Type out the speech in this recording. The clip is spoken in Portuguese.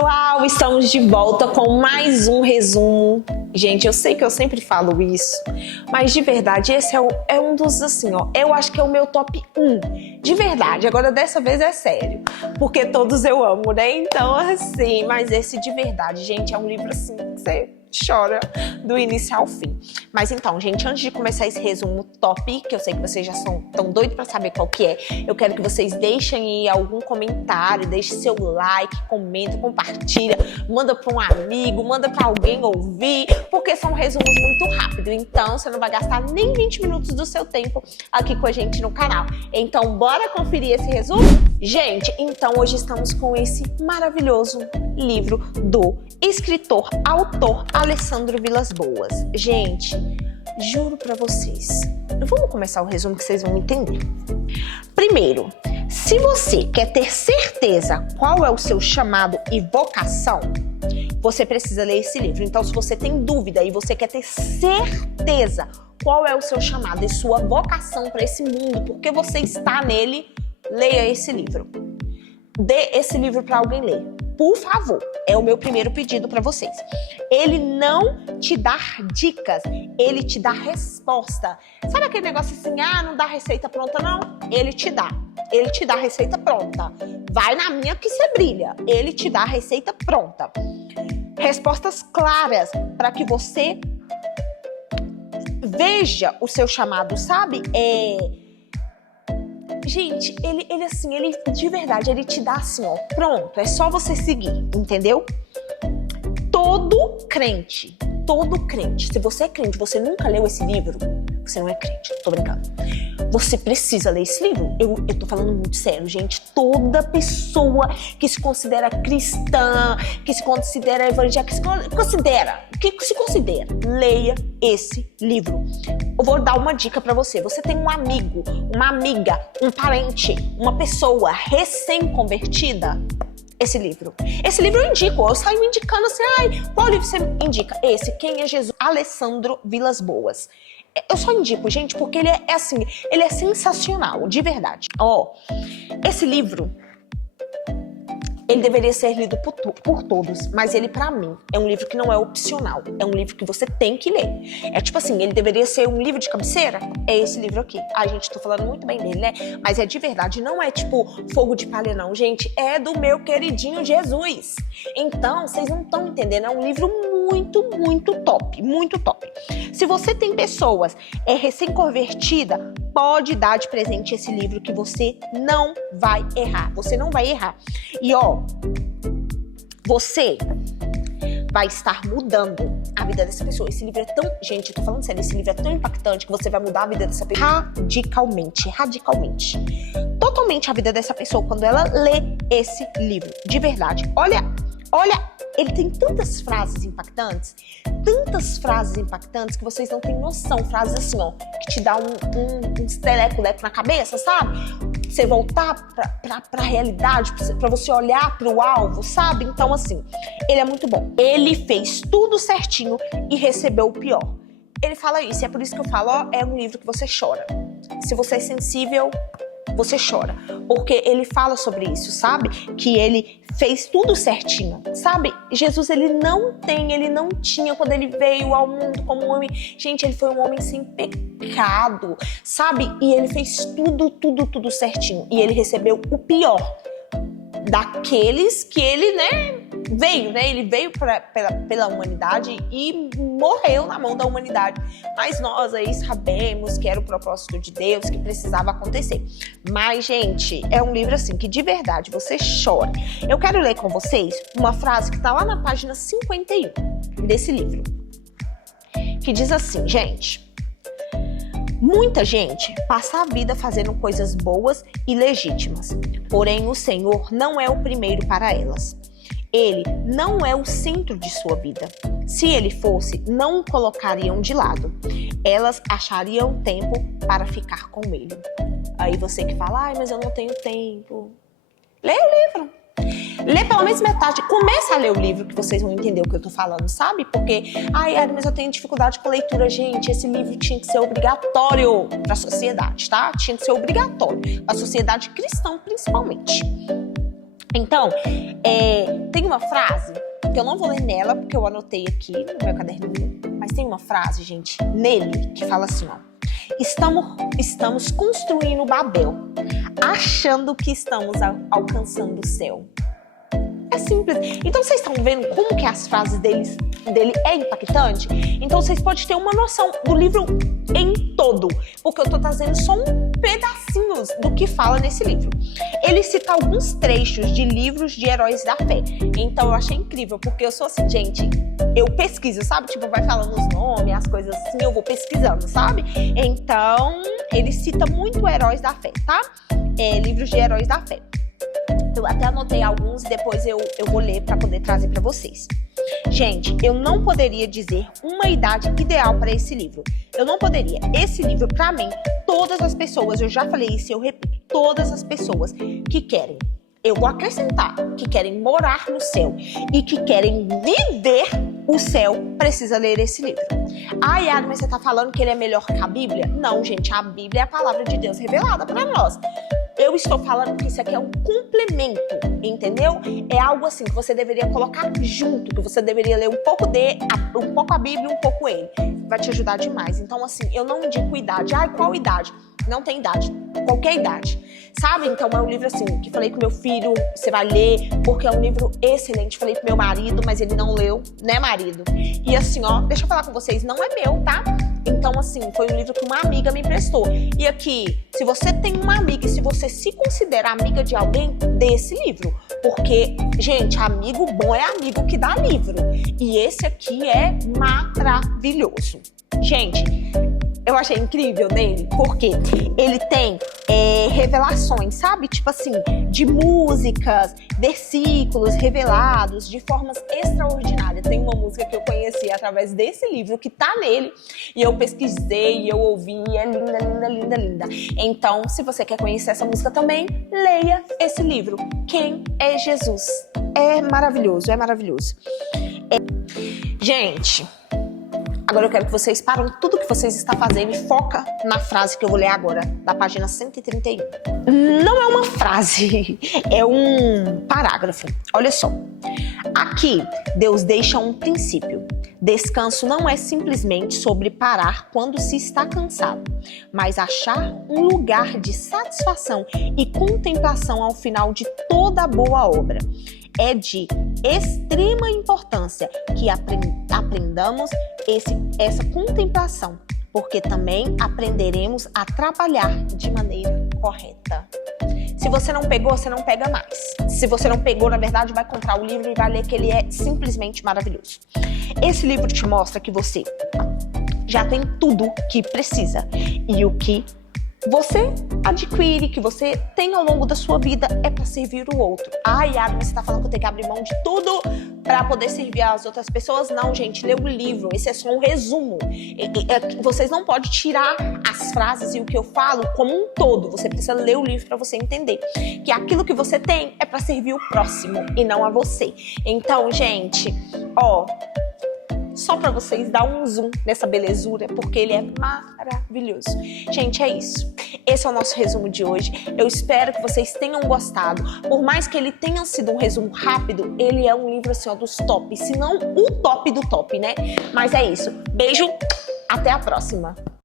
pessoal, estamos de volta com mais um resumo. Gente, eu sei que eu sempre falo isso, mas de verdade esse é um dos assim, ó, eu acho que é o meu top 1, de verdade. Agora dessa vez é sério, porque todos eu amo, né? Então assim, mas esse de verdade, gente, é um livro assim que você chora do início ao fim. Mas então, gente, antes de começar esse resumo top, que eu sei que vocês já são tão doidos pra saber qual que é, eu quero que vocês deixem aí algum comentário, deixem seu like, comenta, compartilha, manda pra um amigo, manda pra alguém ouvir, porque são resumos muito rápidos, então você não vai gastar nem 20 minutos do seu tempo aqui com a gente no canal. Então, bora conferir esse resumo? Gente, então hoje estamos com esse maravilhoso livro do escritor, autor Alessandro Vilas Boas. Gente, juro pra vocês, vamos começar o resumo que vocês vão entender. Primeiro, se você quer ter certeza qual é o seu chamado e vocação, você precisa ler esse livro. Então, se você tem dúvida e você quer ter certeza qual é o seu chamado e sua vocação para esse mundo, porque você está nele, leia esse livro. Dê esse livro para alguém ler. Por favor, é o meu primeiro pedido para vocês. Ele não te dá dicas, ele te dá resposta. Sabe aquele negócio assim, não dá receita pronta não? Ele te dá a receita pronta. Vai na minha que você brilha. Ele te dá a receita pronta. Respostas claras para que você veja o seu chamado, sabe? Gente, ele de verdade, ele te dá assim, ó, pronto, é só você seguir, entendeu? Todo crente, se você é crente, você nunca leu esse livro, você não é crente, tô brincando. Você precisa ler esse livro. Eu tô falando muito sério, gente. Toda pessoa que se considera cristã, que se considera evangélica, que se considera, leia esse livro. Eu vou dar uma dica pra você. Você tem um amigo, uma amiga, um parente, uma pessoa recém-convertida? Esse livro eu indico, eu saio indicando assim, qual livro você indica? Esse, Quem é Jesus? Alessandro Vilas Boas. Eu só indico, gente, porque ele é assim, ele é sensacional, de verdade. Esse livro, ele deveria ser lido por todos, mas ele, pra mim, é um livro que não é opcional. É um livro que você tem que ler. É tipo assim, ele deveria ser um livro de cabeceira? É esse livro aqui. Gente, tô falando muito bem dele, né? Mas é de verdade, não é tipo fogo de palha, não, gente. É do meu queridinho Jesus. Então, vocês não estão entendendo. É um livro muito, muito top. Muito top. Se você tem pessoas recém-convertida, pode dar de presente esse livro que você não vai errar. Você não vai errar. E você vai estar mudando a vida dessa pessoa. Esse livro é tão... Gente, eu tô falando sério, esse livro é tão impactante que você vai mudar a vida dessa pessoa radicalmente. Totalmente a vida dessa pessoa quando ela lê esse livro. De verdade. Olha, ele tem tantas frases impactantes que vocês não têm noção. Frases assim, ó, que te dá um esteleco-leco na cabeça, sabe? Você voltar pra realidade, pra você olhar pro alvo, sabe? Então, assim, ele é muito bom. Ele fez tudo certinho e recebeu o pior. Ele fala isso, e é por isso que eu falo, é um livro que você chora. Se você é sensível, você chora. Porque ele fala sobre isso, sabe? Que ele fez tudo certinho, sabe? Jesus, ele não tinha, quando ele veio ao mundo como um homem. Gente, ele foi um homem sem pecado, sabe? E ele fez tudo certinho. E ele recebeu o pior daqueles que ele, veio, Ele veio pela humanidade e morreu na mão da humanidade. Mas nós aí sabemos que era o propósito de Deus, que precisava acontecer. Mas, gente, é um livro assim que de verdade você chora. Eu quero ler com vocês uma frase que tá lá na página 51 desse livro. Que diz assim, gente... Muita gente passa a vida fazendo coisas boas e legítimas, porém o Senhor não é o primeiro para elas. Ele não é o centro de sua vida. Se ele fosse, não o colocariam de lado. Elas achariam tempo para ficar com ele. Aí você que fala, mas eu não tenho tempo. Lê o livro. Lê pelo menos metade. Começa a ler o livro que vocês vão entender o que eu tô falando, sabe? Porque, mas eu tenho dificuldade com a leitura. Gente, esse livro tinha que ser obrigatório pra sociedade, tá? Tinha que ser obrigatório. Pra sociedade cristã, principalmente. Então, tem uma frase que eu não vou ler nela, porque eu anotei aqui no meu caderninho, mas tem uma frase, gente, nele, que fala assim, ó. Estamos construindo Babel, achando que estamos alcançando o céu. É simples. Então vocês estão vendo como que as frases dele é impactante? Então vocês podem ter uma noção do livro em todo, porque eu tô trazendo só um pedacinho do que fala nesse livro. Ele cita alguns trechos de livros de heróis da fé. Então eu achei incrível, porque eu sou assim, gente, eu pesquiso, sabe? Tipo, vai falando os nomes, as coisas assim, eu vou pesquisando, sabe? Então, ele cita muito heróis da fé, tá? Livros de heróis da fé. Eu até anotei alguns e depois eu vou ler para poder trazer para vocês. Gente, eu não poderia dizer uma idade ideal para esse livro. Eu não poderia. Esse livro, para mim, todas as pessoas, eu já falei isso e eu repito, todas as pessoas que querem, eu vou acrescentar, que querem morar no céu e que querem viver o céu, precisa ler esse livro. Ah, Yara, mas você tá falando que ele é melhor que a Bíblia? Não, gente, a Bíblia é a palavra de Deus revelada para nós. Eu estou falando que isso aqui é um complemento, entendeu? É algo assim que você deveria colocar junto, que você deveria ler um pouco a Bíblia e um pouco ele. Vai te ajudar demais. Então, assim, eu não indico idade. Ah, qual idade? Não tem idade. Qualquer idade. Sabe? Então, é um livro assim, que falei com meu filho, você vai ler, porque é um livro excelente. Falei pro meu marido, mas ele não leu, né, marido? E assim, ó, deixa eu falar com vocês, não é meu, tá? Então, assim, foi um livro que uma amiga me emprestou. E aqui, se você tem uma amiga e se você se considera amiga de alguém, dê esse livro. Porque, gente, amigo bom é amigo que dá livro. E esse aqui é maravilhoso. Gente, eu achei incrível nele, porque ele tem revelações, sabe? Tipo assim, de músicas, versículos revelados de formas extraordinárias. Tem uma música que eu conheci através desse livro que tá nele, e eu pesquisei, e eu ouvi, e é linda, linda, linda, linda. Então, se você quer conhecer essa música também, leia esse livro. Quem é Jesus? É maravilhoso, é maravilhoso. Gente, agora eu quero que vocês param tudo que vocês estão fazendo e foca na frase que eu vou ler agora, da página 131. Não é uma frase, é um parágrafo. Olha só. Aqui, Deus deixa um princípio. Descanso não é simplesmente sobre parar quando se está cansado, mas achar um lugar de satisfação e contemplação ao final de toda boa obra. É de extrema importância que aprendamos essa contemplação, porque também aprenderemos a trabalhar de maneira correta. Se você não pegou, você não pega mais. Se você não pegou, na verdade, vai comprar o livro e vai ler que ele é simplesmente maravilhoso. Esse livro te mostra que você já tem tudo que precisa e o que você adquire, que você tem ao longo da sua vida é para servir o outro. Ai, Yara, você tá falando que eu tenho que abrir mão de tudo para poder servir as outras pessoas? Não, gente, lê o livro. Esse é só um resumo. Vocês não podem tirar as frases e o que eu falo como um todo. Você precisa ler o livro para você entender que aquilo que você tem é para servir o próximo e não a você. Então, gente, ó, só para vocês dar um zoom nessa belezura, porque ele é maravilhoso. Gente, é isso. Esse é o nosso resumo de hoje. Eu espero que vocês tenham gostado. Por mais que ele tenha sido um resumo rápido, ele é um livro assim, ó, dos top. Se não o top do top, né? Mas é isso. Beijo, até a próxima.